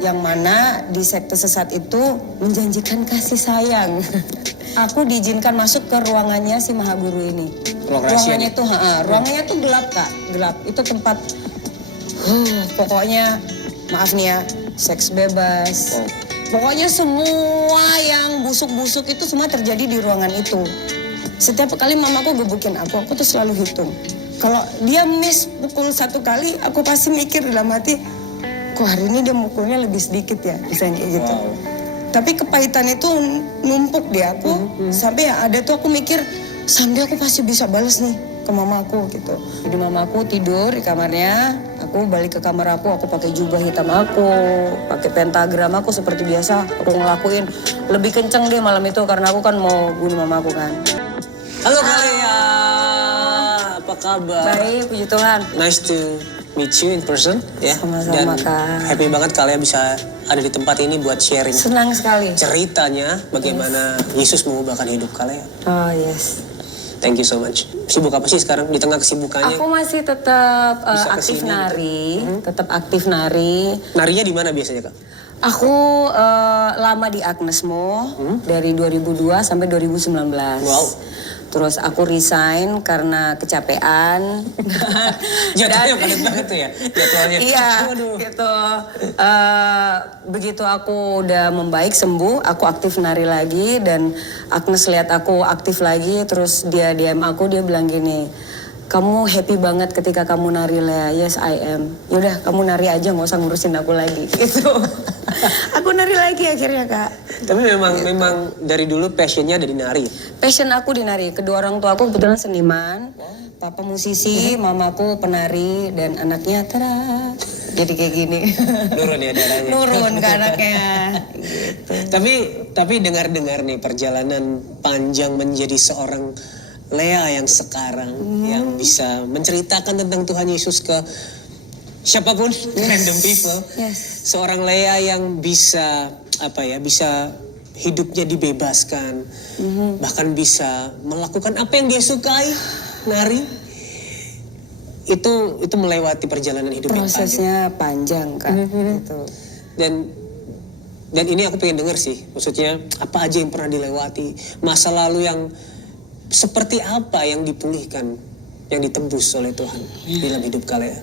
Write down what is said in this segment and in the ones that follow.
yang mana di sekte sesat itu menjanjikan kasih sayang. Aku diizinkan masuk ke ruangannya si Maha Guru ini. Ruangannya tuh gelap Kak, gelap. Itu tempat pokoknya maaf nih ya, seks bebas. Pokoknya semua yang busuk-busuk itu semua terjadi di ruangan itu. Setiap kali mamaku gebukin aku tuh selalu hitung. Kalau dia miss pukul 1 kali, aku pasti mikir dalam hati, kok hari ini dia mukulnya lebih sedikit ya, misalnya kayak gitu. Tapi kepahitan itu numpuk di aku, sampai yang ada tuh aku mikir, someday aku pasti bisa balas nih ke mamaku gitu. Jadi mamaku tidur di kamarnya, aku balik ke kamar aku pakai jubah hitam aku, pakai pentagram aku seperti biasa, aku ngelakuin lebih kenceng deh malam itu karena aku kan mau bunuh mamaku kan. Halo Kalea, apa kabar? Baik, puji Tuhan. Nice to meet you in person ya. Sama-sama, dan Kak. happy banget Kalea bisa ada di tempat ini buat sharing. Senang sekali. Ceritanya bagaimana Yesus mengubahkan hidup Kalea. Oh yes. Thank you so much. Sibuk apa sih sekarang di tengah kesibukannya? Aku masih tetap aktif kesini, nari, tetap aktif nari. Narinya di mana biasanya Kak? Aku lama di Agnesmo dari 2002 sampai 2019. Wow. Terus aku resign karena kecapean. Jadwalnya padat banget tuh ya? Jadwalnya. Iya, gitu. Begitu aku udah membaik, sembuh, aku aktif nari lagi. Dan Agnes lihat aku aktif lagi, terus dia DM aku, dia bilang gini, kamu happy banget ketika kamu nari, Lea. Yes, I am. Yaudah, kamu nari aja, gak usah ngurusin aku lagi. Gitu. Aku nari lagi akhirnya, Kak. Tapi memang dari dulu passionnya ada di nari. Passion aku di nari. Kedua orang tua aku kebetulan seniman. Papa musisi, mamaku penari, dan anaknya tada. Jadi kayak gini. Nurun ya darahnya. Nurun ke anaknya. Gitu. Tapi dengar-dengar nih perjalanan panjang menjadi seorang Lea yang sekarang yang bisa menceritakan tentang Tuhan Yesus ke siapapun, random people. Yes. Seorang Lea yang bisa bisa hidupnya dibebaskan, bahkan bisa melakukan apa yang dia sukai, nari. Itu melewati perjalanan hidup yang Prosesnya panjang, Kak. Gitu. Dan ini aku pengen denger sih, maksudnya apa aja yang pernah dilewati, masa lalu yang seperti apa yang dipulihkan, yang ditebus oleh Tuhan dalam hidup Kalea.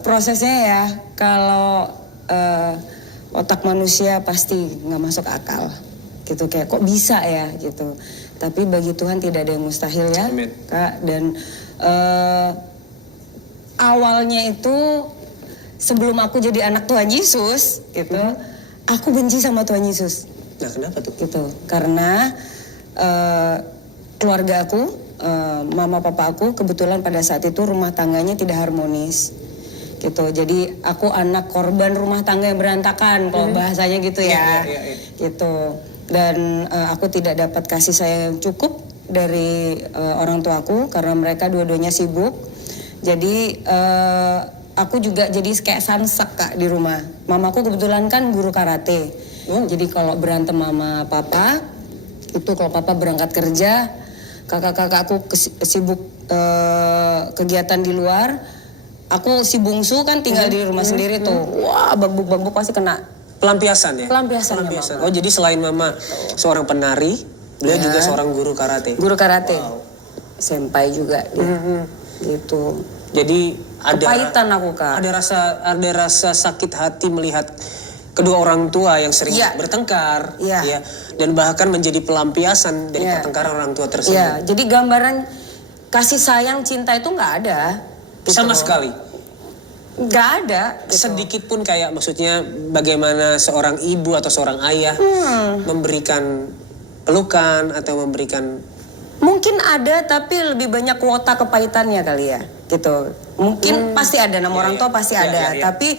Prosesnya ya, kalau otak manusia pasti nggak masuk akal. Gitu, kayak kok bisa ya gitu. Tapi bagi Tuhan tidak ada yang mustahil ya, Amen. Kak. Dan awalnya itu sebelum aku jadi anak Tuhan Yesus gitu, aku benci sama Tuhan Yesus. Nah kenapa tuh? Gitu, karena keluarga aku, mama papa aku kebetulan pada saat itu rumah tangganya tidak harmonis. Gitu, jadi aku anak korban rumah tangga yang berantakan, kalau bahasanya gitu ya. Gitu. Dan aku tidak dapat kasih sayang yang cukup dari orang tuaku karena mereka dua-duanya sibuk. Jadi aku juga jadi kayak samsak, Kak, di rumah. Mamaku kebetulan kan guru karate. Jadi kalau berantem mama papa, itu kalau papa berangkat kerja, kakak-kakakku sibuk kegiatan di luar, aku si bungsu kan tinggal di rumah sendiri tuh. Wah, bambuk-bambuk pasti kena. Pelampiasan ya? Pelampiasan. Oh jadi selain mama seorang penari, beliau juga seorang guru karate? Guru karate. Wow. Senpai juga dia. Gitu. Jadi kepahitan aku, Kak. Ada rasa sakit hati melihat kedua orang tua yang sering bertengkar, ya, dan bahkan menjadi pelampiasan dari pertengkaran orang tua tersebut. Iya, jadi gambaran kasih sayang cinta itu nggak ada. Gitu. Sama sekali. Nggak ada. Gitu. Sedikit pun kayak maksudnya bagaimana seorang ibu atau seorang ayah memberikan pelukan atau memberikan. Mungkin ada, tapi lebih banyak kuota kepahitannya kali ya, gitu. Mungkin pasti ada, nama orang tua pasti ada, tapi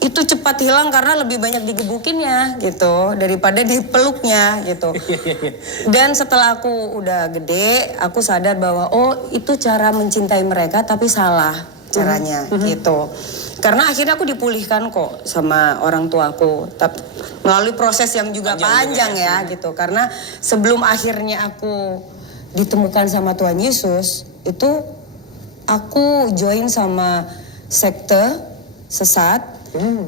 itu cepat hilang karena lebih banyak digebukinnya, gitu, daripada dipeluknya, gitu. Dan setelah aku udah gede, aku sadar bahwa oh itu cara mencintai mereka, tapi salah caranya, gitu. Karena akhirnya aku dipulihkan kok sama orang tuaku, tapi melalui proses yang juga panjang ya, gitu. Karena sebelum akhirnya aku ditemukan sama Tuhan Yesus, itu aku join sama sekte sesat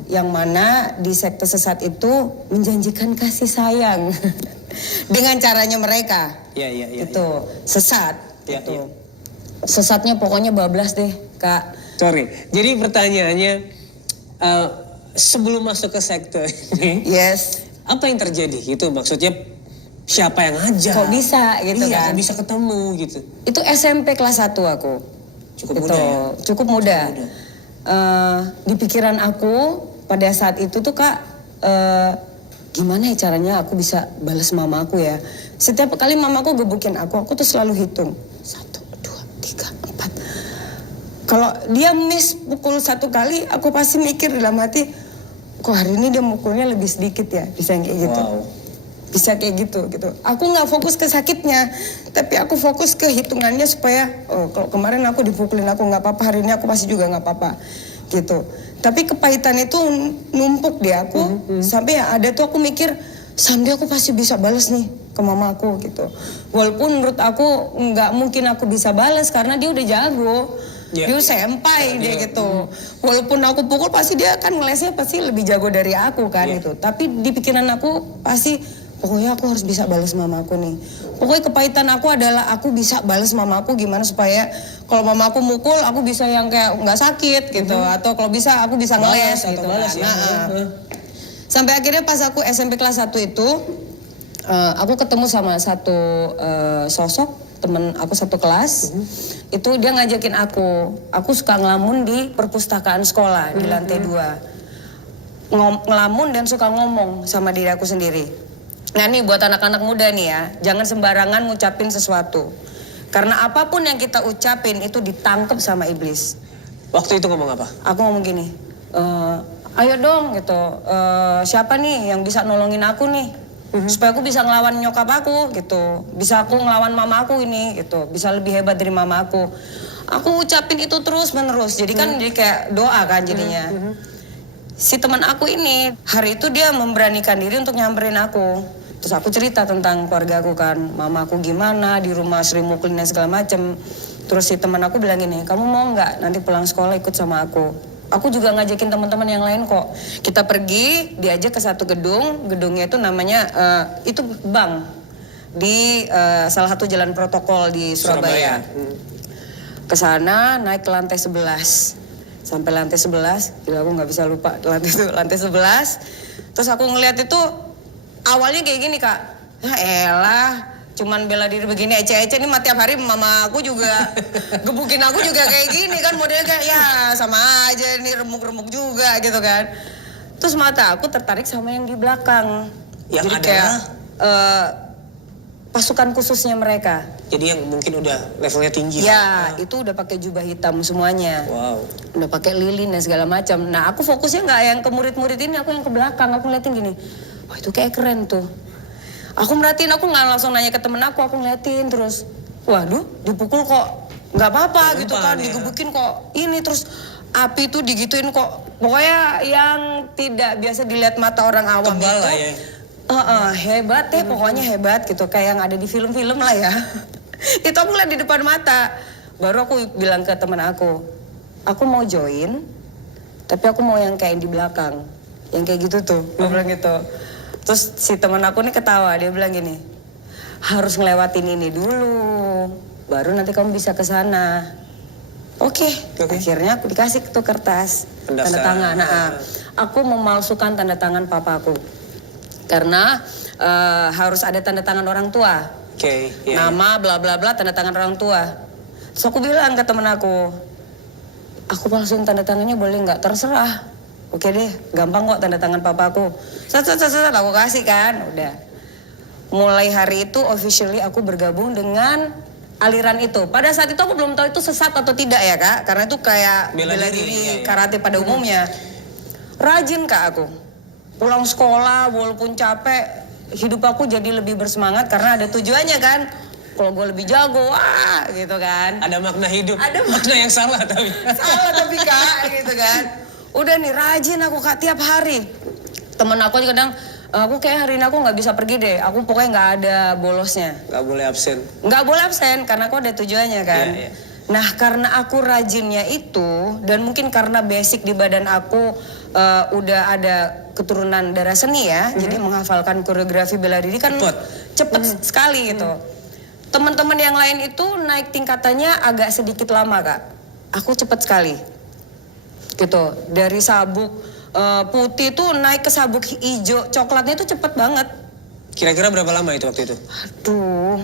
Yang mana di sekte sesat itu menjanjikan kasih sayang dengan caranya mereka. Itu sesat. Gitu. Sesatnya pokoknya bablas deh, Kak. Sorry. Jadi pertanyaannya sebelum masuk ke sekte ini, apa yang terjadi? Gitu maksudnya siapa yang ngajak? Kok bisa gitu kan? Kok bisa ketemu gitu? Itu SMP kelas 1 aku. Cukup muda ya? Cukup muda. Di pikiran aku pada saat itu tuh Kak, gimana ya caranya aku bisa balas mamaku ya. Setiap kali mamaku gebukin aku tuh selalu hitung. 1, 2, 3, 4. Kalau dia miss pukul 1 kali, aku pasti mikir dalam hati, kok hari ini dia mukulnya lebih sedikit ya, bisa kayak gitu. Bisa kayak gitu. Aku nggak fokus ke sakitnya, tapi aku fokus ke hitungannya supaya kalau kemarin aku dipukulin aku nggak apa-apa, hari ini aku pasti juga nggak apa-apa gitu. Tapi kepahitan itu numpuk di aku sampai ada tuh aku mikir someday aku pasti bisa balas nih ke mama aku gitu. Walaupun menurut aku nggak mungkin aku bisa balas karena dia udah jago. Dia senpai dia gitu. Walaupun aku pukul pasti dia kan ngelesnya pasti lebih jago dari aku kan gitu. Tapi di pikiran aku pasti pokoknya aku harus bisa balas mamaku nih. Pokoknya kepahitan aku adalah aku bisa balas mamaku gimana supaya kalau mamaku mukul aku bisa yang kayak nggak sakit gitu. Atau kalau bisa aku bisa ngeles gitu kan. Sampai akhirnya pas aku SMP kelas 1 itu aku ketemu sama satu sosok temen aku satu kelas. Itu dia ngajakin aku suka ngelamun di perpustakaan sekolah di lantai 2. Ngelamun dan suka ngomong sama diri aku sendiri. Nah nih buat anak-anak muda nih ya, jangan sembarangan ngucapin sesuatu. Karena apapun yang kita ucapin itu ditangkap sama iblis. Waktu itu ngomong apa? Aku ngomong gini, ayo dong gitu, siapa nih yang bisa nolongin aku nih? Supaya aku bisa ngelawan nyokap aku gitu. Bisa aku ngelawan mama aku ini gitu, bisa lebih hebat dari mama aku. Aku ucapin itu terus menerus, jadi kan jadi kayak doa kan jadinya. Si teman aku ini, hari itu dia memberanikan diri untuk nyamperin aku. Terus aku cerita tentang keluarga aku kan, mama aku gimana, di rumah sering mukulin dan segala macem. Terus si teman aku bilang gini, kamu mau nggak nanti pulang sekolah ikut sama aku? Aku juga ngajakin teman-teman yang lain kok. Kita pergi, diajak ke satu gedung, gedungnya itu namanya, itu bank. Di salah satu jalan protokol di Surabaya. Ke sana naik ke lantai 11. Sampai lantai 11, gila aku nggak bisa lupa lantai 11. Terus aku ngeliat itu awalnya kayak gini Kak, ya elah cuman bela diri begini ece-ece ini tiap hari mama aku juga gebukin aku juga kayak gini kan modelnya kayak ya sama aja ini remuk-remuk juga gitu kan. Terus mata aku tertarik sama yang di belakang. Yang jadi adalah? Kayak pasukan khususnya mereka. Jadi yang mungkin udah levelnya tinggi. Ya, itu udah pakai jubah hitam semuanya. Wow. Udah pakai lilin dan segala macam. Nah, aku fokusnya nggak yang ke murid-murid ini, aku yang ke belakang. Aku ngeliatin gini, wah itu kayak keren tuh. Aku merhatiin, aku nggak langsung nanya ke temen aku ngeliatin terus. Waduh, dipukul kok nggak apa-apa gitu kan, digebukin kok ini terus api tuh digituin kok. Pokoknya yang tidak biasa dilihat mata orang awam Tebal itu. lah ya. Hebat deh, pokoknya hebat gitu. Kayak yang ada di film-film lah ya. Itu aku lihat di depan mata. Baru aku bilang ke temen aku mau join, tapi aku mau yang kayak di belakang. Yang kayak gitu tuh, aku bilang gitu. Terus si temen aku nih ketawa, dia bilang gini, harus ngelewatin ini dulu, baru nanti kamu bisa ke sana. Oke. Akhirnya aku dikasih tuh kertas, tanda tangan. Nah, aku memalsukan tanda tangan papaku. Karena harus ada tanda tangan orang tua. Nama bla bla bla tanda tangan orang tua. Terus aku bilang ke temen aku palsuin tanda tangannya boleh nggak? Terserah. Oke deh, gampang kok tanda tangan papaku. Aku kasih kan, udah. Mulai hari itu officially aku bergabung dengan aliran itu. Pada saat itu aku belum tahu itu sesat atau tidak ya Kak, karena itu kayak bela diri karate pada umumnya. Rajin Kak aku. Pulang sekolah walaupun capek, hidup aku jadi lebih bersemangat karena ada tujuannya kan. Kalau gue lebih jago, wah gitu kan. Ada makna hidup, ada makna yang salah tapi. Salah tapi Kak, gitu kan. Udah nih rajin aku Kak tiap hari. Temen aku kadang, aku kayak hari ini aku nggak bisa pergi deh. Aku pokoknya nggak ada bolosnya. Nggak boleh absen. Nggak boleh absen karena aku ada tujuannya kan. Nah karena aku rajinnya itu dan mungkin karena basic di badan aku udah ada keturunan darah seni ya, jadi menghafalkan koreografi bela diri kan cepet sekali gitu. Teman-teman yang lain itu naik tingkatannya agak sedikit lama Kak. Aku cepet sekali. Gitu. Dari sabuk putih tuh naik ke sabuk hijau, coklatnya itu cepet banget. Kira-kira berapa lama itu waktu itu? Aduh.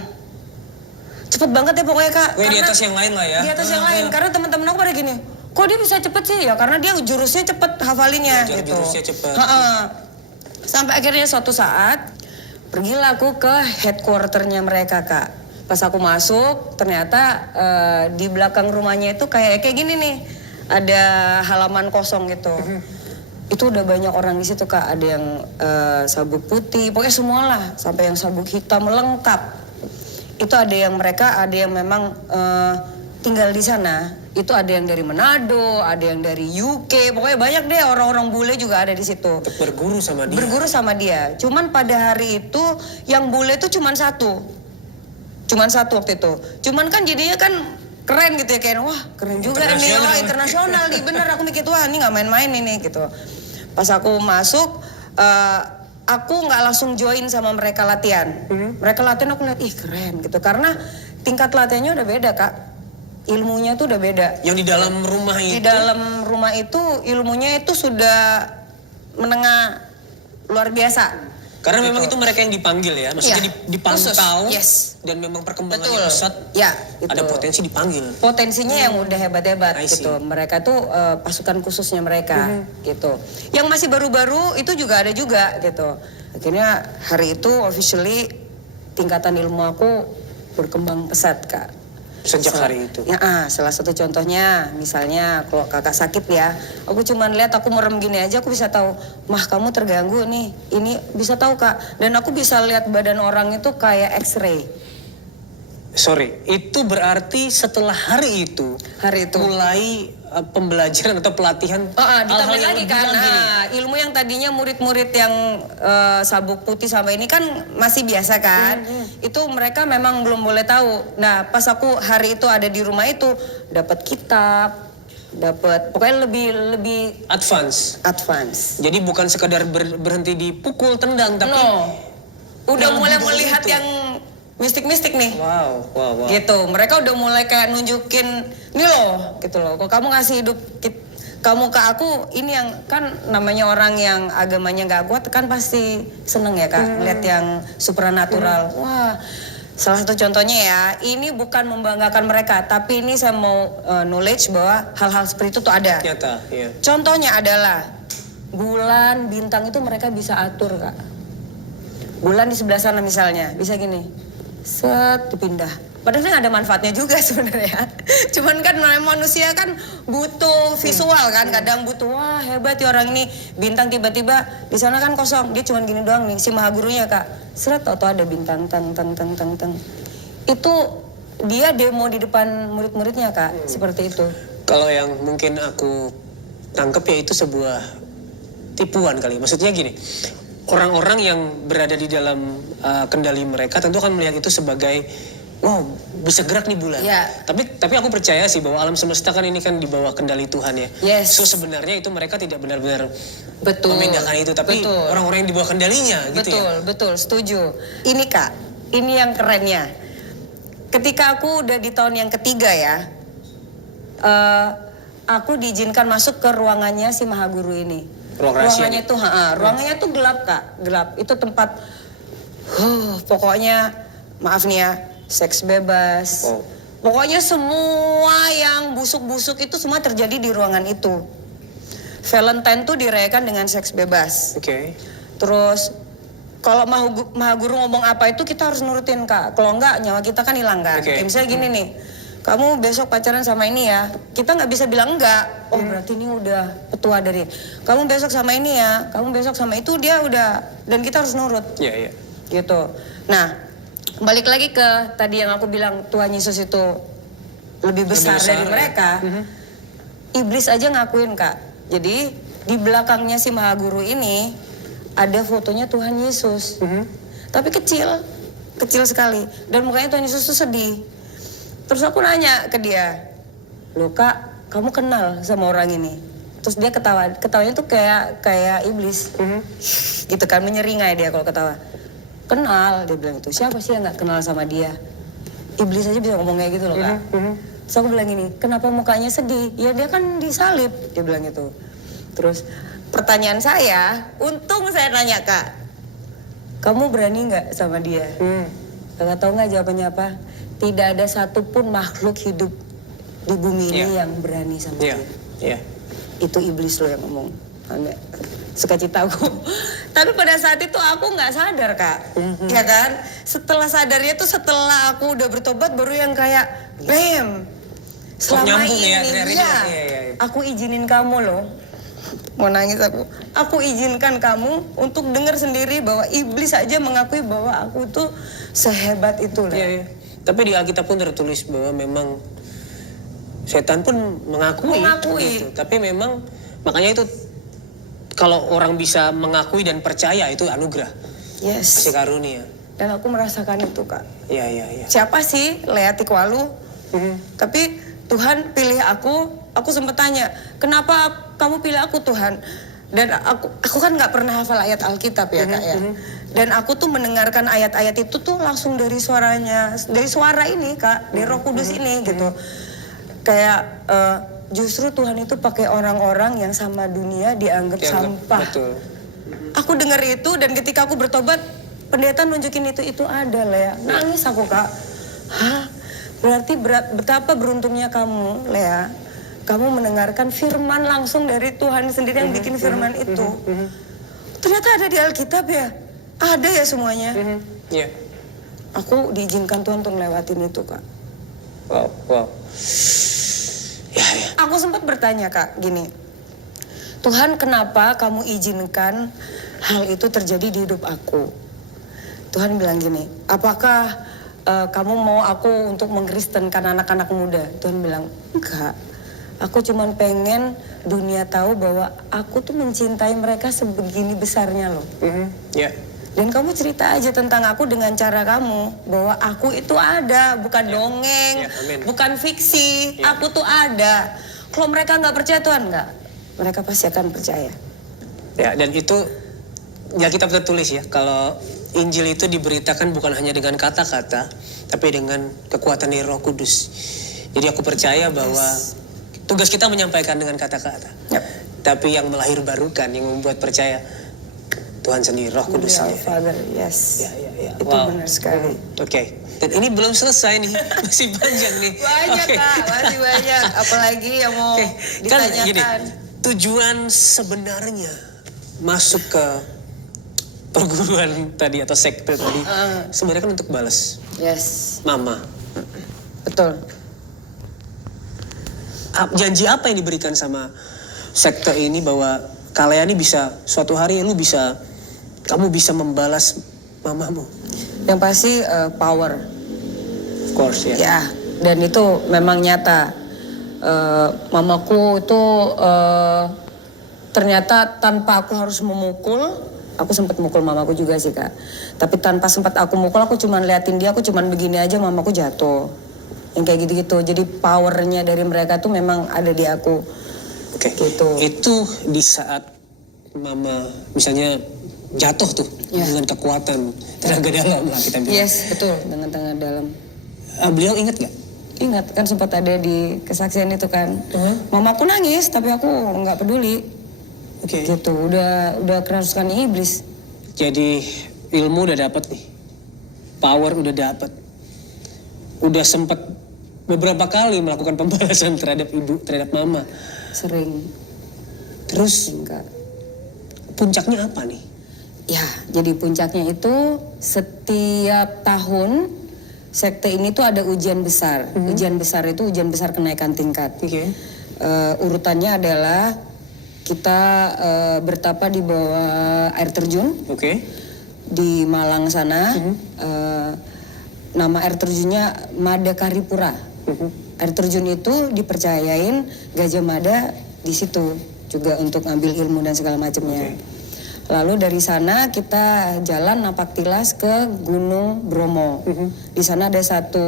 Cepet banget ya pokoknya Kak. Di atas yang lain lah ya. Di atas yang lain, karena teman-teman aku pada gini, kok dia bisa cepet sih ya? Karena dia jurusnya cepet hafalinnya gitu. Jurusnya cepet. Sampai akhirnya suatu saat, pergilah aku ke headquarternya mereka Kak. Pas aku masuk, ternyata di belakang rumahnya itu kayak gini nih, ada halaman kosong gitu. Itu udah banyak orang di situ Kak, ada yang sabuk putih, pokoknya semualah, sampai yang sabuk hitam lengkap. Itu ada yang ada yang memang tinggal di sana. Itu ada yang dari Manado, ada yang dari UK, pokoknya banyak deh orang-orang bule juga ada di situ. Untuk berguru sama dia. Berguru sama dia. Cuman pada hari itu yang bule itu cuman satu waktu itu. Cuman kan jadinya kan keren gitu ya, kayak wah keren juga nih, wah internasional nih, bener aku mikir wah ini nggak main-main ini gitu. Pas aku masuk, aku nggak langsung join sama mereka latihan. Mereka latihan aku lihat ih keren gitu, karena tingkat latihannya udah beda Kak, ilmunya tuh udah beda. Yang di dalam rumah itu? Di dalam rumah itu ilmunya itu sudah menengah luar biasa. Karena memang itu mereka yang dipanggil ya, maksudnya dipantau dan memang perkembangannya pesat. Ya, itu. Ada potensi dipanggil. Potensinya yang udah hebat-hebat gitu. Mereka tuh pasukan khususnya mereka gitu. Yang masih baru-baru itu juga ada juga gitu. Akhirnya hari itu officially tingkatan ilmu aku berkembang pesat Kak. Sejak hari itu? Ya, salah satu contohnya misalnya kalau kakak sakit ya, aku cuman lihat aku merem gini aja aku bisa tahu, mah kamu terganggu nih, ini bisa tahu Kak. Dan aku bisa lihat badan orang itu kayak X-ray. Sorry, itu berarti setelah hari itu mulai pembelajaran atau pelatihan ditambah lagi kan ilmu yang tadinya murid-murid yang sabuk putih sama ini kan masih biasa kan, itu mereka memang belum boleh tahu. Nah pas aku hari itu ada di rumah itu dapat kitab, dapat pokoknya lebih advance. Jadi bukan sekedar berhenti di pukul tendang, tapi udah mulai melihat yang mistik-mistik nih. Wow. Gitu. Mereka udah mulai kayak nunjukin, nih loh, gitu loh. Kok kamu ngasih hidup kamu ke aku, ini yang kan namanya orang yang agamanya nggak kuat kan pasti seneng ya Kak, lihat yang supranatural. Wah, salah satu contohnya ya, ini bukan membanggakan mereka, tapi ini saya mau knowledge bahwa hal-hal seperti itu tuh ada. Nyata, iya. Contohnya adalah bulan, bintang itu mereka bisa atur Kak. Bulan di sebelah sana misalnya, bisa gini. Set dipindah. Padahal nggak ada manfaatnya juga sebenarnya. Cuman kan manusia kan butuh visual kan, kadang butuh wah hebat ya orang ini, bintang tiba-tiba di sana kan kosong, dia cuman gini doang nih si maha gurunya Kak. Seret atau ada bintang tang. Itu dia demo di depan murid-muridnya Kak, seperti itu. Kalau yang mungkin aku tangkap ya itu sebuah tipuan kali. Maksudnya gini, orang-orang yang berada di dalam kendali mereka tentu akan melihat itu sebagai wow bisa gerak nih bulan. Ya. Tapi aku percaya sih bahwa alam semesta kan ini kan di bawah kendali Tuhan ya. Yes. So sebenarnya itu mereka tidak benar-benar memindahkan itu, tapi orang-orang yang di bawah kendalinya gitu ya. Betul, setuju. Ini Kak, ini yang kerennya. Ketika aku udah di tahun yang ketiga ya, aku diizinkan masuk ke ruangannya si maha guru ini. Ruangannya tuh gelap Kak, gelap. Itu tempat pokoknya maaf nih ya, seks bebas. Pokoknya semua yang busuk-busuk itu semua terjadi di ruangan itu. Valentine tuh dirayakan dengan seks bebas. Terus kalau maha guru ngomong apa itu kita harus nurutin Kak. Kalau enggak nyawa kita kan hilang kan. Misalnya gini nih, kamu besok pacaran sama ini ya, kita nggak bisa bilang enggak. Oh berarti ini udah petua dari. Kamu besok sama ini ya, kamu besok sama itu, dia udah, dan kita harus nurut. Iya. Gitu. Nah, balik lagi ke tadi yang aku bilang Tuhan Yesus itu lebih besar dari mereka. Iblis aja ngakuin Kak. Jadi di belakangnya si maha guru ini ada fotonya Tuhan Yesus. Tapi kecil sekali. Dan mukanya Tuhan Yesus tuh sedih. Terus aku nanya ke dia, loh Kak, kamu kenal sama orang ini? Terus dia ketawanya tuh kayak iblis. Gitu kan, menyeringai dia kalau ketawa. Kenal, dia bilang itu. Siapa sih yang nggak kenal sama dia? Iblis aja bisa ngomong kayak gitu loh, Kak. Terus aku bilang gini, kenapa mukanya sedih? Ya dia kan disalib, dia bilang gitu. Terus pertanyaan saya, untung saya nanya, Kak, kamu berani nggak sama dia? Kakak tahu nggak jawabannya apa? Tidak ada satupun makhluk hidup di bumi ini yang berani sama dia. Itu iblis loh yang ngomong. Suka citaku. Tapi pada saat itu aku nggak sadar, Kak. Ya kan? Setelah sadarnya tuh setelah aku udah bertobat baru yang kayak bam. Selama ini aku izinin kamu loh. Mau nangis aku. Aku izinkan kamu untuk dengar sendiri bahwa iblis aja mengakui bahwa aku tuh sehebat itu loh. Tapi di Alkitab pun tertulis bahwa memang setan pun mengakui. Gitu. Tapi memang makanya itu kalau orang bisa mengakui dan percaya itu anugerah. Kasih karunia. Dan aku merasakan itu, Kak. Iya. Siapa sih Lea Tikwalu? Tapi Tuhan pilih aku sempat tanya, kenapa kamu pilih aku Tuhan? Dan aku kan nggak pernah hafal ayat Alkitab ya, Kak ya. Dan aku tuh mendengarkan ayat-ayat itu tuh langsung dari suaranya, dari suara ini, Kak, dari Roh Kudus ini gitu. Kayak justru Tuhan itu pakai orang-orang yang sama dunia dianggap sampah. Betul. Aku dengar itu dan ketika aku bertobat, pendeta nunjukin itu ada Lea. Nangis aku, Kak. Hah? Berarti betapa beruntungnya kamu, Lea. Kamu mendengarkan firman langsung dari Tuhan sendiri yang bikin firman itu. Ternyata ada di Alkitab ya. Ada ya semuanya. Aku diizinkan Tuhan untuk lewatin itu, Kak. Wow. Aku sempat bertanya, Kak, gini. Tuhan, kenapa kamu izinkan hal itu terjadi di hidup aku? Tuhan bilang gini, apakah kamu mau aku untuk mengkristenkan anak-anak muda? Tuhan bilang, enggak. Aku cuma pengen dunia tahu bahwa aku tuh mencintai mereka sebegini besarnya loh. Dan kamu cerita aja tentang aku dengan cara kamu. Bahwa aku itu ada, bukan dongeng, bukan fiksi. Aku tuh ada. Kalau mereka nggak percaya Tuhan, nggak. Mereka pasti akan percaya. Ya, dan itu ya kita tertulis ya. Kalau Injil itu diberitakan bukan hanya dengan kata-kata, tapi dengan kekuatan dari Roh Kudus. Jadi aku percaya bahwa tugas kita menyampaikan dengan kata-kata. Tapi yang melahirbarukan, yang membuat percaya Tuhan sendiri, Roh Kudus sendiri. Father, itu benar sekali. Oke. Dan ini belum selesai nih, masih panjang nih. Banyak, Kak, masih banyak. Apalagi yang mau ditanyakan. Kan gini, tujuan sebenarnya masuk ke perguruan tadi atau sekte tadi, sebenarnya kan untuk balas. Mama. Betul. Janji apa yang diberikan sama sekte ini bahwa kalian ini bisa suatu hari kamu bisa membalas mamamu? Yang pasti power. Of course ya. Ya, dan itu memang nyata. Mamaku itu ternyata tanpa aku harus memukul, aku sempat mukul mamaku juga sih, Kak. Tapi tanpa sempat aku mukul, aku cuma liatin dia, aku cuma begini aja mamaku jatuh. Yang kayak gitu-gitu. Jadi powernya dari mereka tuh memang ada di aku. Gitu. Itu di saat mama misalnya jatuh tuh dengan kekuatan tenaga dalam lah kita bilang. Yes, betul, dengan tenaga dalam. Beliau ingat gak? Ingat, kan sempat ada di kesaksian itu kan. Mamaku nangis tapi aku nggak peduli. Gitu, udah kerasukan iblis. Jadi ilmu udah dapat nih, power udah dapat, udah sempat beberapa kali melakukan pembalasan terhadap ibu, terhadap mama. Sering. Terus puncaknya apa nih? Ya, jadi puncaknya itu setiap tahun sekte ini tuh ada ujian besar. Ujian besar itu ujian besar kenaikan tingkat. Urutannya adalah kita bertapa di bawah air terjun. Di Malang sana. Nama air terjunnya Mada Karipura. Air terjun itu dipercayain Gajah Mada di situ juga untuk ngambil ilmu dan segala macamnya. Lalu dari sana kita jalan napak tilas ke Gunung Bromo. Di sana ada satu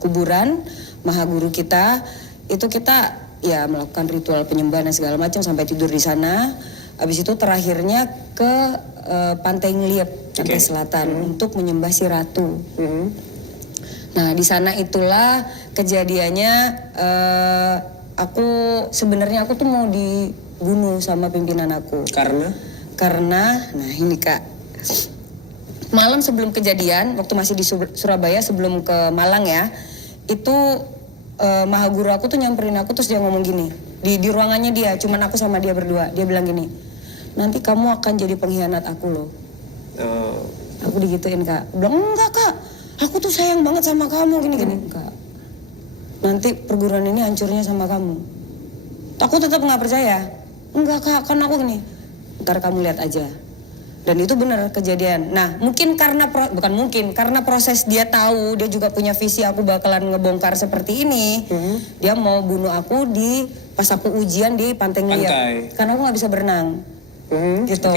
kuburan mahaguru kita. Itu kita ya melakukan ritual penyembahan dan segala macam sampai tidur di sana. Habis itu terakhirnya ke Pantai Ngeliep, Pantai Selatan untuk menyembah si ratu. Nah di sana itulah kejadiannya aku sebenarnya aku tuh mau dibunuh sama pimpinan aku. Karena nah ini Kak, malam sebelum kejadian waktu masih di Surabaya sebelum ke Malang ya, itu Maha Guru aku tuh nyamperin aku terus dia ngomong gini di ruangannya dia, cuman aku sama dia berdua. Dia bilang gini, nanti kamu akan jadi pengkhianat aku loh. Aku digituin Kak. Bilang enggak Kak, aku tuh sayang banget sama kamu gini-gini. Enggak. Nanti perguruan ini hancurnya sama kamu. Aku tetap nggak percaya. Enggak Kak, kan aku gini. Ntar kamu lihat aja. Dan itu benar kejadian. Nah mungkin karena karena proses dia tahu, dia juga punya visi aku bakalan ngebongkar seperti ini. Dia mau bunuh aku pas aku ujian di Pantai Ngeliep. Karena aku nggak bisa berenang. Gitu.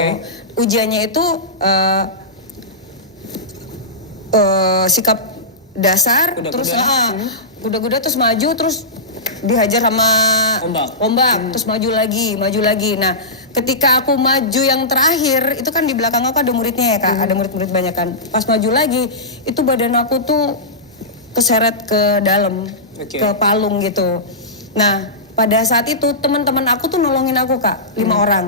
Ujiannya itu sikap dasar, kuda-kuda terus maju, terus dihajar sama ombak, terus maju lagi. Nah, ketika aku maju yang terakhir, itu kan di belakang aku ada muridnya ya Kak, ada murid-murid banyak kan. Pas maju lagi, itu badan aku tuh keseret ke dalam, ke palung gitu. Nah, pada saat itu teman-teman aku tuh nolongin aku Kak, 5 orang.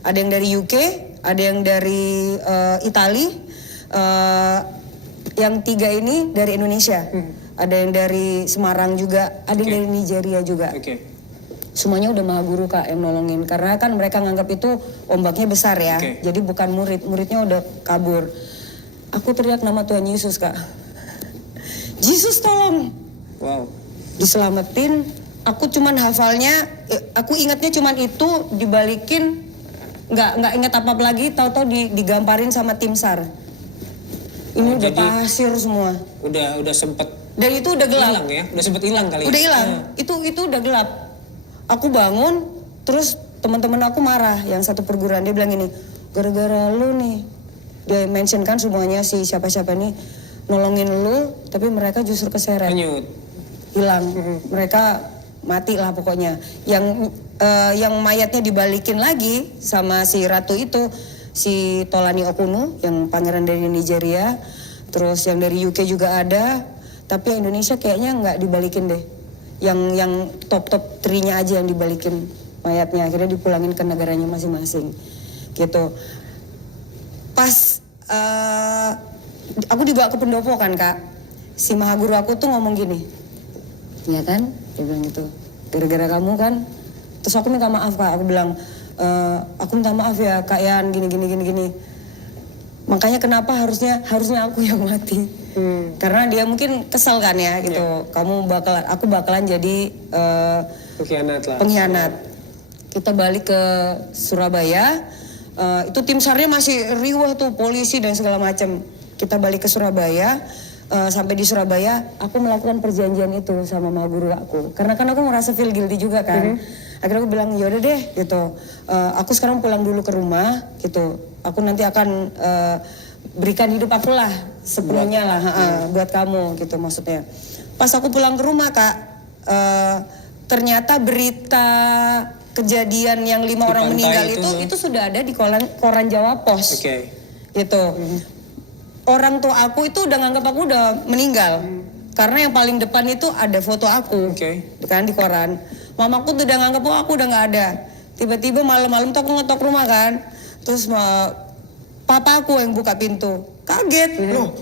Ada yang dari UK, ada yang dari Itali, yang 3 ini dari Indonesia. Ada yang dari Semarang juga, ada yang dari Nigeria juga. Semuanya udah Maha Guru Kak yang nolongin. Karena kan mereka nganggap itu ombaknya besar ya. Jadi bukan muridnya udah kabur. Aku teriak nama Tuhan Yesus Kak. Yesus tolong. Wow. Diselamatin. Aku cuman hafalnya, aku ingatnya cuman itu, dibalikin. Nggak ingat apa-apa lagi, tahu-tahu digamparin sama tim SAR. Ini udah pasir semua. Udah sempet. Dan itu udah gelap. Hilang ya? Udah sempet hilang kali. Udah hilang. Itu udah gelap. Aku bangun, terus teman-teman aku marah. Yang satu perguruan dia bilang gini, gara-gara lu nih, dia mention kan semuanya si siapa-siapa nih nolongin lu, tapi mereka justru keseret. Hilang. Mereka mati lah pokoknya. Yang mayatnya dibalikin lagi sama si ratu itu, si Tolani Okunu yang pangeran dari Nigeria, terus yang dari UK juga ada, tapi yang Indonesia kayaknya nggak dibalikin deh. Yang top 3-nya aja yang dibalikin mayatnya, akhirnya dipulangin ke negaranya masing-masing gitu. Pas aku dibawa ke pendopo kan Kak, si Maha Guru aku tuh ngomong gini, ya kan, dia bilang gitu, gara-gara kamu kan. Terus aku minta maaf Kak, aku bilang aku minta maaf ya Kak Yan, gini. Makanya kenapa harusnya aku yang mati. Karena dia mungkin kesal kan ya gitu. Aku bakalan jadi pengkhianat. Kita balik ke Surabaya. Itu tim SAR-nya masih riuh tuh, polisi dan segala macam. Kita balik ke Surabaya. Sampai di Surabaya aku melakukan perjanjian itu sama Maha Guru aku. Karena kan aku ngerasa feel guilty juga kan. Akhirnya aku bilang yaudah deh gitu. Aku sekarang pulang dulu ke rumah gitu. Aku nanti akan berikan hidup aku lah sepenuhnya lah buat kamu gitu maksudnya. Pas aku pulang ke rumah Kak, ternyata berita kejadian yang 5 orang meninggal itu sudah ada di koran Jawa Pos. Gitu. Orang tua aku itu udah nganggap aku udah meninggal. Karena yang paling depan itu ada foto aku. Kan di koran. Mamaku tuh udah nganggap aku udah nggak ada. Tiba-tiba malam-malam tuh aku ngetok rumah kan. Terus papa aku yang buka pintu. Kaget loh.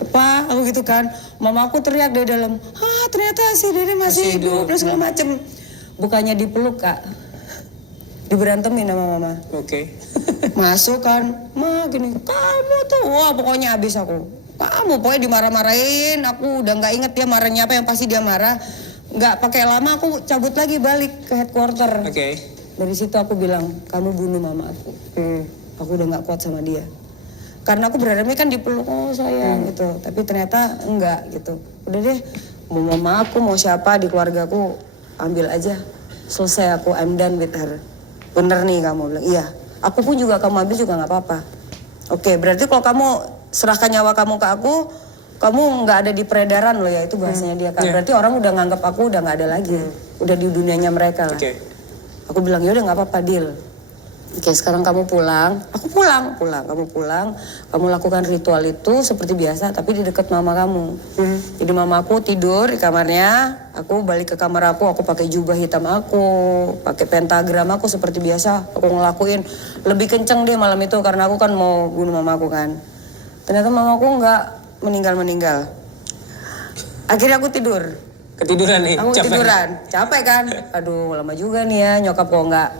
Apa? Aku gitu kan. Mama aku teriak dari dalam. Ternyata si Dede masih hidup dan segala macem. Bukannya dipeluk Kak. Diberantemin sama mama. Masuk kan. Ma gini. Kamu tuh. Wah pokoknya habis aku. Kamu pokoknya dimarah-marahin. Aku udah gak inget dia marahnya apa. Yang pasti dia marah. Gak pakai lama aku cabut lagi balik ke headquarter. Dari situ aku bilang, kamu bunuh mama aku. Aku udah gak kuat sama dia. Karena aku berharapnya kan dipeluk, oh sayang gitu. Tapi ternyata enggak gitu. Udah deh, mau mama aku, mau siapa di keluarga aku, ambil aja. Selesai aku, I'm done with her. Bener nih kamu bilang, iya. Aku pun juga kamu ambil juga gak apa-apa. Oke, berarti kalau kamu serahkan nyawa kamu ke aku, kamu nggak ada di peredaran loh ya, itu bahasanya dia kan. Berarti orang udah nganggap aku udah nggak ada lagi. udah di dunianya mereka lah. Aku bilang yaudah nggak apa-apa deal. Oke, sekarang kamu pulang. Aku pulang. Kamu pulang. Kamu lakukan ritual itu seperti biasa, tapi di dekat mama kamu. Jadi mama aku tidur di kamarnya. Aku balik ke kamar aku pakai jubah hitam aku, pakai pentagram aku seperti biasa. Aku ngelakuin lebih kenceng deh malam itu karena aku kan mau bunuh mama aku kan. Ternyata mama aku nggak meninggal. Akhirnya aku tidur. Ketiduran nih. Aku ketiduran, capek kan. Aduh, lama juga nih ya nyokap kok nggak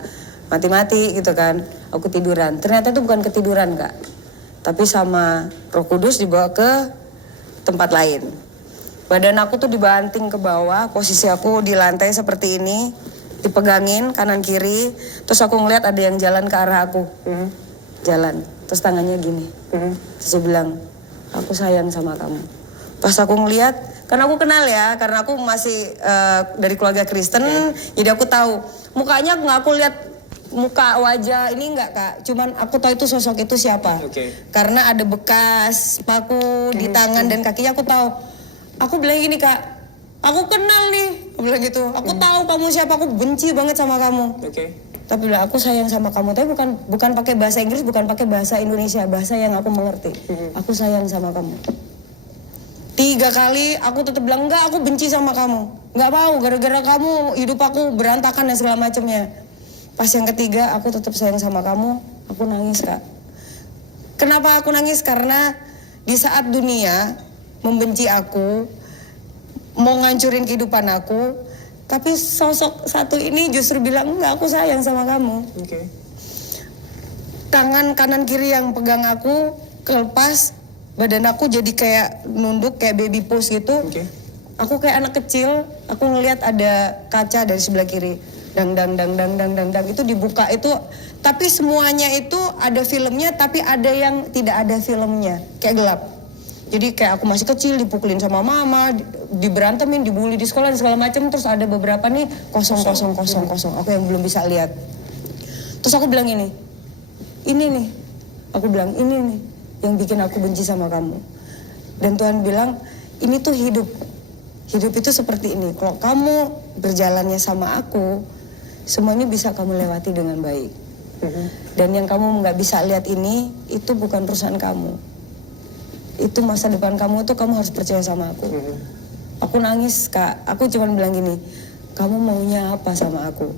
mati-mati gitu kan. Aku tiduran. Ternyata itu bukan ketiduran Kak. Tapi sama Roh Kudus dibawa ke tempat lain. Badan aku tuh dibanting ke bawah. Posisi aku di lantai seperti ini. Dipegangin kanan kiri. Terus aku ngeliat ada yang jalan ke arah aku. Jalan. Terus tangannya gini. Terus dia bilang, aku sayang sama kamu. Pas aku ngeliat, karena aku kenal ya. Karena aku masih dari keluarga Kristen. Jadi aku tahu. Mukanya nggak aku lihat muka wajah ini enggak Kak, cuman aku tahu itu sosok itu siapa. Karena ada bekas paku di tangan dan kakinya aku tahu. Aku bilang gini Kak, aku kenal nih, aku bilang gitu. Aku tahu kamu siapa, aku benci banget sama kamu. Tapi bilang aku sayang sama kamu, tapi bukan pakai bahasa Inggris, bukan pakai bahasa Indonesia, bahasa yang aku mengerti. Aku sayang sama kamu. 3 kali aku tetap bilang enggak, aku benci sama kamu. Enggak mau, gara-gara kamu hidup aku berantakan dan segala macamnya. Pas yang ketiga aku tetap sayang sama kamu, aku nangis Kak. Kenapa aku nangis? Karena di saat dunia membenci aku, mau ngancurin kehidupan aku, tapi sosok satu ini justru bilang enggak, aku sayang sama kamu. Tangan kanan kiri yang pegang aku kelepas, badan aku jadi kayak nunduk kayak baby pose gitu. Aku kayak anak kecil, aku ngelihat ada kaca dari sebelah kiri. Dang itu dibuka itu, tapi semuanya itu ada filmnya, tapi ada yang tidak ada filmnya, kayak gelap. Jadi kayak aku masih kecil dipukulin sama mama, diberantemin, dibully di sekolah dan segala macam. Terus ada beberapa nih kosong. Aku yang belum bisa lihat. Terus aku bilang ini nih, aku bilang ini nih yang bikin aku benci sama kamu. Dan Tuhan bilang ini tuh hidup. Hidup itu seperti ini. Kalau kamu berjalannya sama aku, semuanya bisa kamu lewati dengan baik. Dan yang kamu nggak bisa lihat ini, itu bukan urusan kamu. Itu masa depan kamu tuh kamu harus percaya sama aku. Aku nangis Kak. Aku cuma bilang gini, kamu maunya apa sama aku?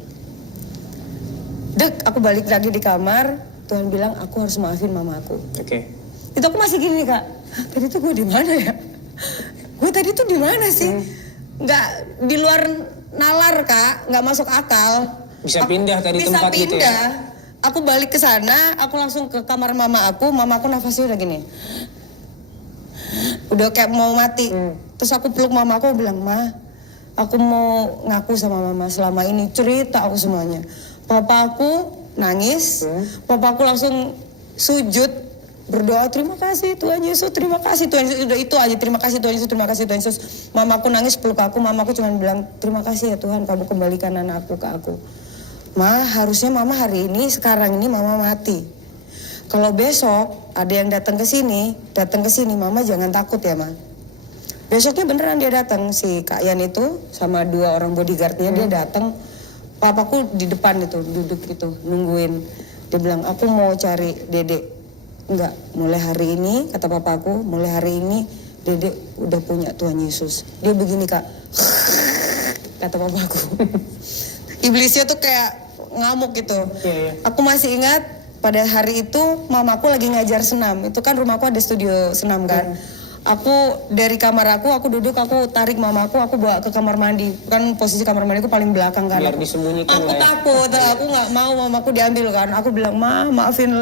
Dek, aku balik lagi di kamar. Tuhan bilang aku harus maafin mama aku. Itu aku masih gini Kak. Tadi tuh gue di mana ya? Gue tadi tuh di mana sih? Nggak di luar nalar Kak, nggak masuk akal. Bisa pindah tadi tempat gitu ya? Aku balik ke sana, aku langsung ke kamar mama aku nafasnya udah gini. Udah kayak mau mati. Terus aku peluk mama aku bilang, Ma, aku mau ngaku sama mama selama ini, cerita aku semuanya. Papa aku nangis, papa aku langsung sujud. Berdoa, terima kasih Tuhan Yesus, terima kasih Tuhan Yesus, udah itu aja, terima kasih Tuhan Yesus, terima kasih Tuhan Yesus. Mamaku nangis peluk aku, mamaku cuma bilang, terima kasih ya Tuhan, kamu kembalikan anakku ke aku. Ma, harusnya mama hari ini, sekarang ini mama mati. Kalau besok ada yang datang ke sini, mama jangan takut ya Ma. Besoknya beneran dia datang, si Kak Yan itu sama 2 orang bodyguardnya, dia datang. Papaku di depan itu, duduk gitu, nungguin. Dia bilang, aku mau cari Dede. Enggak, mulai hari ini, kata papaku, mulai hari ini Dede udah punya Tuhan Yesus. Dia begini Kak, kata papaku. Iblisnya tuh kayak ngamuk gitu. Aku masih ingat pada hari itu mamaku lagi ngajar senam. Itu kan rumahku ada studio senam kan. Aku dari kamar aku duduk, aku tarik mamaku, aku bawa ke kamar mandi. Kan posisi kamar mandiku paling belakang kan. Biar disembunyikan aku takut, aku nggak mau mamaku diambil kan. Aku bilang, maafin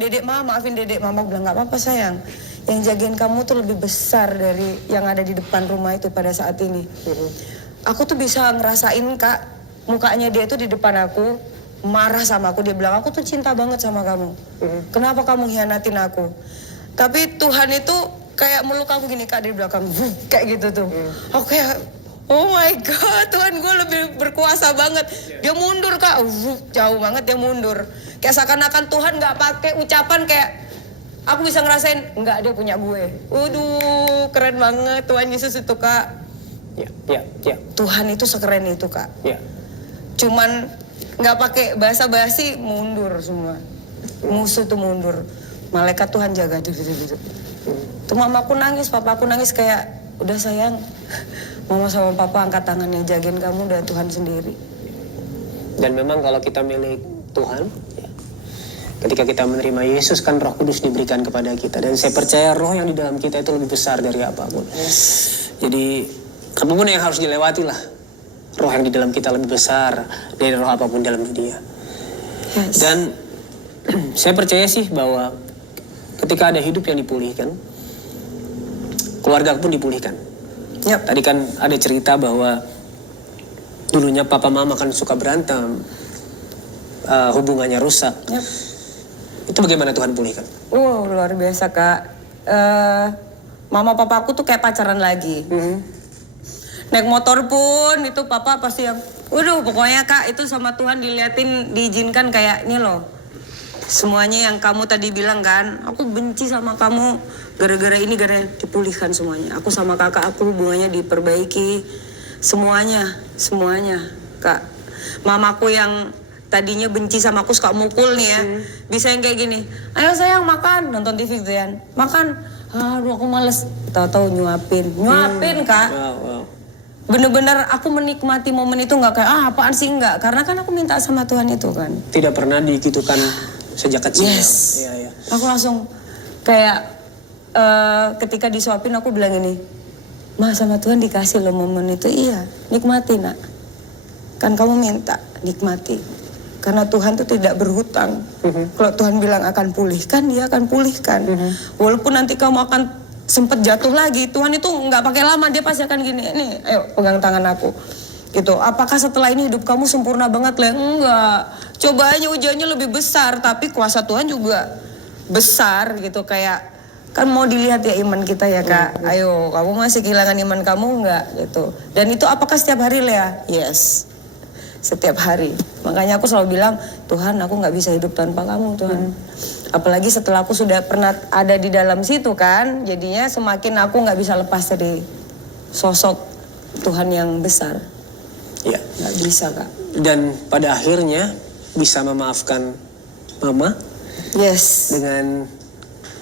Dedek, maafin Dedek. Mama bilang, nggak apa-apa sayang. Yang jagain kamu tuh lebih besar dari yang ada di depan rumah itu pada saat ini. Aku tuh bisa ngerasain Kak, mukanya dia tuh di depan aku, marah sama aku. Dia bilang, aku tuh cinta banget sama kamu. Kenapa kamu hianatin aku? Tapi Tuhan itu kayak meluk aku gini Kak di belakang, kayak gitu tuh. Aku kayak, oh my God, Tuhan gue lebih berkuasa banget. Dia mundur Kak, jauh banget dia mundur. Kayak seakan-akan Tuhan nggak pakai ucapan kayak, aku bisa ngerasain, nggak dia punya gue. Waduh, keren banget Tuhan Yesus itu Kak. Ya. Tuhan itu sekeren itu, Kak. Ya. Cuman nggak pakai bahasa basi, mundur semua. Musuh tuh mundur. Malaikat Tuhan jaga gitu. Tuh mamaku nangis, papaku nangis kayak udah sayang. Mama sama papa angkat tangannya jagain kamu, udah Tuhan sendiri. Dan memang kalau kita milik Tuhan, ya, ketika kita menerima Yesus kan Roh Kudus diberikan kepada kita. Dan saya percaya roh yang di dalam kita itu lebih besar dari apapun. Jadi apapun yang harus dilewati lah, roh yang di dalam kita lebih besar dari roh apapun dalam dunia. Dan saya percaya sih bahwa ketika ada hidup yang dipulihkan, keluarga pun dipulihkan. Tadi kan ada cerita bahwa dulunya papa mama kan suka berantem, hubungannya rusak. Itu bagaimana Tuhan pulihkan? Luar biasa, Kak. Mama papaku tuh kayak pacaran lagi. Naik motor pun itu papa pasti yang, waduh pokoknya Kak itu sama Tuhan diliatin, diizinkan kayak ini loh. Semuanya yang kamu tadi bilang kan, aku benci sama kamu gara-gara ini, gara dipulihkan semuanya. Aku sama kakak aku hubungannya diperbaiki, semuanya Kak. Mamaku yang tadinya benci sama aku suka mukul nih ya, bisa yang kayak gini, ayo sayang makan, nonton TV gitu ya, makan, aduh aku males, tahu-tahu nyuapin Kak. Wow. Bener-bener aku menikmati momen itu, nggak kayak apaan sih, enggak, karena kan aku minta sama Tuhan itu kan. Tidak pernah digitukan sejak kecil. Yes. Ya. Aku langsung kayak ketika disuapin aku bilang ini, Ma sama Tuhan dikasih loh momen itu. Iya, nikmati nak. Kan kamu minta, nikmati. Karena Tuhan tuh tidak berhutang. Kalau Tuhan bilang akan pulihkan, dia akan pulihkan. Walaupun nanti kamu akan sempat jatuh lagi, Tuhan itu nggak pakai lama, dia pasti akan gini, nih ayo pegang tangan aku. Gitu. Apakah setelah ini hidup kamu sempurna banget lah? Enggak. Coba aja ujiannya lebih besar, tapi kuasa Tuhan juga besar gitu. Kayak kan mau dilihat ya iman kita ya Kak. Ayo, kamu masih kehilangan iman kamu enggak gitu. Dan itu apakah setiap hari Lea? Yes. Setiap hari. Makanya aku selalu bilang, Tuhan aku nggak bisa hidup tanpa kamu Tuhan. Apalagi setelah aku sudah pernah ada di dalam situ kan, jadinya semakin aku nggak bisa lepas dari sosok Tuhan yang besar. Ya. Nggak bisa Kak. Dan pada akhirnya bisa memaafkan mama. Yes. Dengan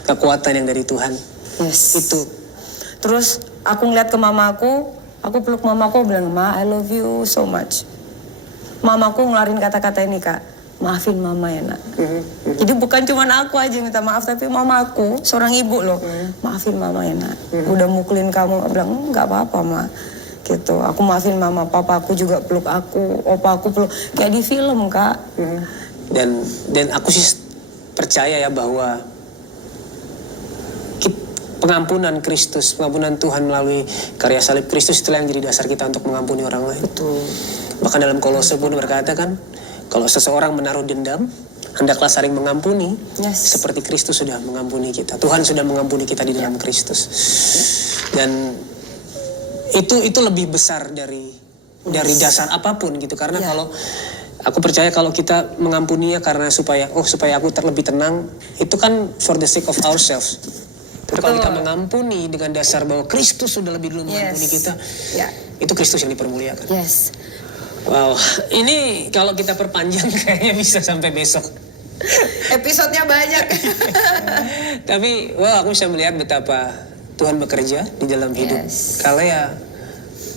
kekuatan yang dari Tuhan. Yes. Itu. Terus aku ngeliat ke mamaku, aku peluk mamaku bilang, Ma I love you so much. Mamaku ngeluarin kata-kata ini Kak, maafin mama ya nak. Jadi bukan cuma aku aja minta maaf, tapi mamaku, seorang ibu loh, maafin mama ya nak. Udah mukulin kamu, aku bilang nggak apa-apa Ma. Gitu, aku maafin mama, papa aku juga peluk aku, opa aku peluk, kayak di film Kak. Dan aku sih percaya ya bahwa pengampunan Kristus, pengampunan Tuhan melalui karya salib Kristus itulah yang jadi dasar kita untuk mengampuni orang lain. Betul. Bahkan dalam Kolose pun berkata kan, kalau seseorang menaruh dendam, hendaklah saling mengampuni. Yes. Seperti Kristus sudah mengampuni kita. Tuhan sudah mengampuni kita di dalam Kristus. Dan itu lebih besar dari dasar apapun gitu. Karena kalau aku percaya kalau kita mengampuninya karena supaya aku lebih tenang, itu kan for the sake of ourselves. Tapi kalau kita mengampuni dengan dasar bahwa Kristus sudah lebih dulu mengampuni kita, itu Kristus yang dipermuliakan. Yes. Wow, ini kalau kita perpanjang kayaknya bisa sampai besok. Episodenya banyak. Tapi, aku bisa melihat betapa Tuhan bekerja di dalam hidup Kalea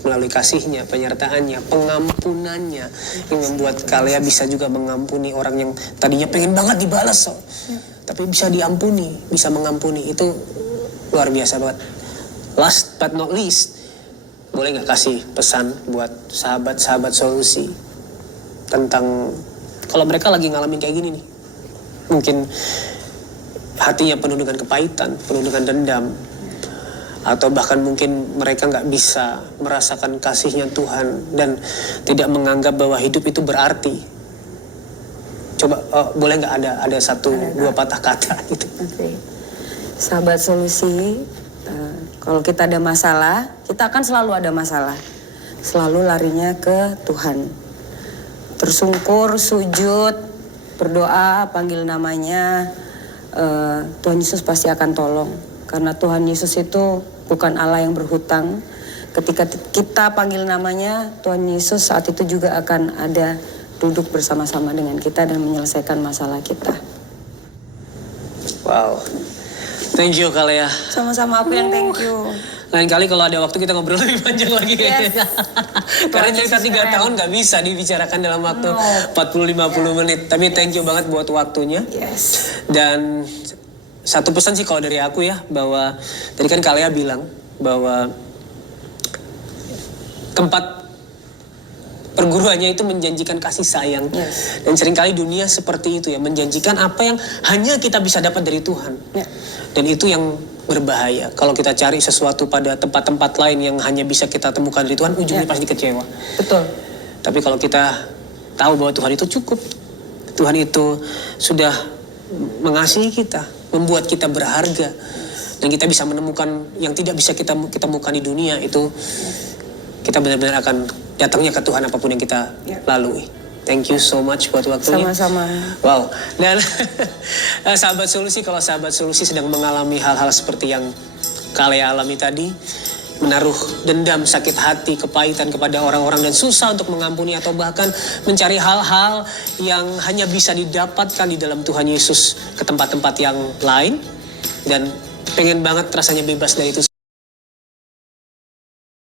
melalui kasihnya, penyertaannya, pengampunannya yang membuat Kalea bisa juga mengampuni orang yang tadinya pengen banget dibalas, tapi bisa diampuni, bisa mengampuni. Itu luar biasa banget. Last but not least, boleh nggak kasih pesan buat sahabat-sahabat solusi tentang kalau mereka lagi ngalamin kayak gini nih, mungkin hatinya penuh dengan kepahitan, penuh dengan dendam, atau bahkan mungkin mereka nggak bisa merasakan kasihnya Tuhan dan tidak menganggap bahwa hidup itu berarti. Coba boleh nggak ada dua patah kata gitu. Okay. Sahabat solusi, kalau kita ada masalah, kita akan selalu ada masalah. Selalu larinya ke Tuhan. Tersungkur, sujud, berdoa, panggil namanya. Tuhan Yesus pasti akan tolong. Karena Tuhan Yesus itu bukan Allah yang berhutang. ketika kita panggil namanya, Tuhan Yesus saat itu juga akan ada duduk bersama-sama dengan kita dan menyelesaikan masalah kita. Wow. Thank you Kak Lea. Sama-sama, aku yang thank you. Lain kali kalau ada waktu kita ngobrol lebih panjang lagi. Yes. Karena cerita 3 tahun gak bisa dibicarakan dalam waktu 40-50 menit. Tapi thank you banget buat waktunya. Yes. Dan satu pesan sih kalau dari aku ya, bahwa tadi kan Kak Lea bilang bahwa tempat perguruannya itu menjanjikan kasih sayang. Yes. Dan seringkali dunia seperti itu ya, menjanjikan apa yang hanya kita bisa dapat dari Tuhan. Ya. Dan itu yang berbahaya. Kalau kita cari sesuatu pada tempat-tempat lain yang hanya bisa kita temukan dari Tuhan, ujungnya pasti kecewa. Betul. Tapi kalau kita tahu bahwa Tuhan itu cukup, Tuhan itu sudah mengasihi kita, membuat kita berharga, dan kita bisa menemukan yang tidak bisa kita temukan di dunia itu, kita benar-benar akan datangnya ke Tuhan apapun yang kita lalui. Thank you so much buat waktunya. Sama-sama. Wow. Dan sahabat solusi, kalau sahabat solusi sedang mengalami hal-hal seperti yang Kak Lea alami tadi, menaruh dendam, sakit hati, kepahitan kepada orang-orang dan susah untuk mengampuni atau bahkan mencari hal-hal yang hanya bisa didapatkan di dalam Tuhan Yesus ke tempat-tempat yang lain dan pengen banget rasanya bebas dari itu.